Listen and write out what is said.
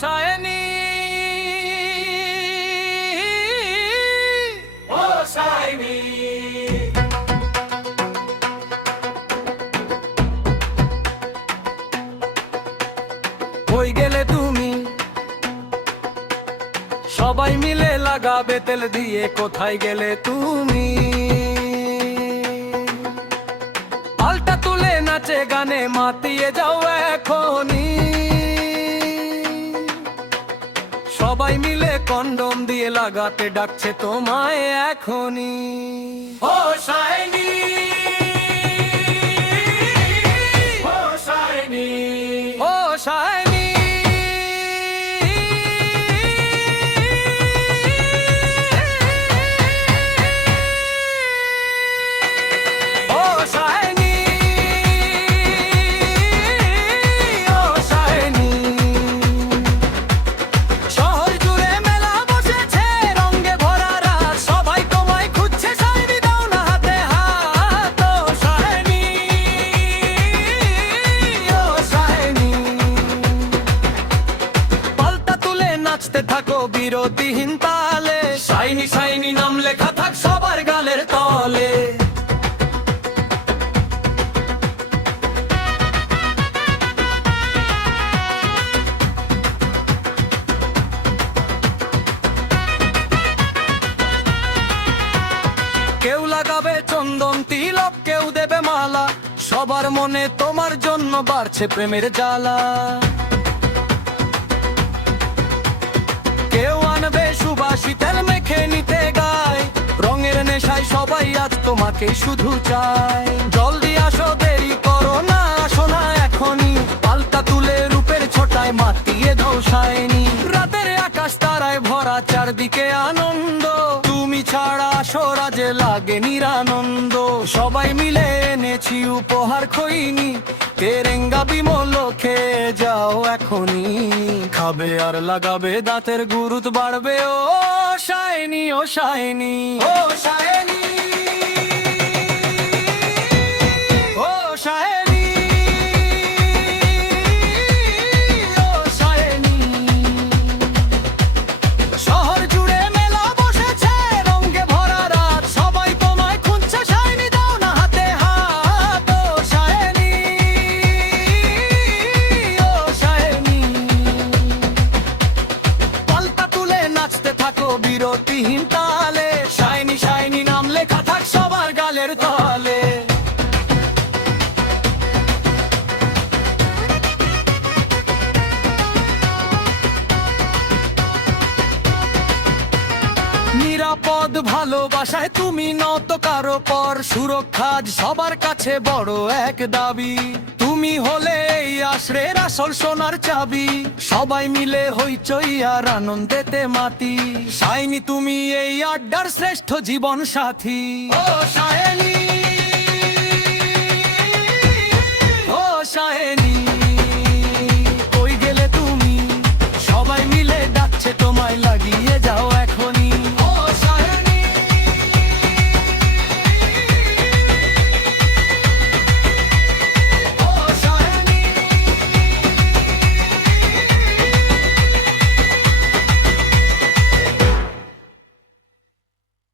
শায়নি, ও শায়নি। কই গেলে তুমি, সবাই মিলে লাগাবে তেল দিয়ে, কোথায় গেলে তুমি? পাল্টা তুলে নাচে গানে মাতিয়ে যাও এখনই। সবাই মিলে কন্ডম দিয়ে লাগাতে ডাকছে তোমায় এখনই। ও শায়নি, ও শায়নি, ও শায়নি। থাকো বিরতিহীন তালে, শাইনি শাইনি নাম লেখা থাক সবার গালের তলে। কেউ লাগাবে চন্দন তিলক, কেউ দেবে মালা, সবার মনে তোমার জন্য বাড়ছে প্রেমের জ্বালা। কেউ আনবে সুবাসী তেল মেখে নিতে গায়, রঙের নেশায় সবাই আজ তোমাকে শুধু চায়। জলদি আসো, দেরি করো না, আসো না এখনই, পাল্টা তুলে রূপের ছোটায় মাতিয়ে দাও শায়নি। রাতের আকাশ তারায় ভরা, চারদিকে আনন্দ, তুমি ছাড়া আসো রাজে লাগে নিরানন্দ। সবাই মিলে এনেছি উপহার খৈনি, তেরেঙ্গা বিমল খেয়ে যাও এখনই। খাবে আর লাগাবে দাঁতের গুরুত বাড়বে, ও শায়নি, ও শায়নি, ও শায়নি, ও শায়নি, ও শায়নি। শহর জুড়ে মেলা বসেছে, রঙে ভরা রাত, সবাই তোমায় খুঁজছে, শায়নি দাও না হাতে হাত। ও শায়নি, ও শায়নি। পাল্টা তুলে নাচতে থাকো বিরতিহীন তালে, শায়নি শায়নি নাম লেখা থাক সবার গালের তলে। নিরাপদ ভালোবাসায় তুমি নত কারো পর, সুরক্ষা আজ সবার কাছে বড় এক দাবি। তুমি হলে এই আশ্রয়ের আসল সোনার চাবি, সবাই মিলে হইচই আর আনন্দেতে মাতি। শায়নি তুমি এই আড্ডার শ্রেষ্ঠ জীবন সাথী, ও শায়নি।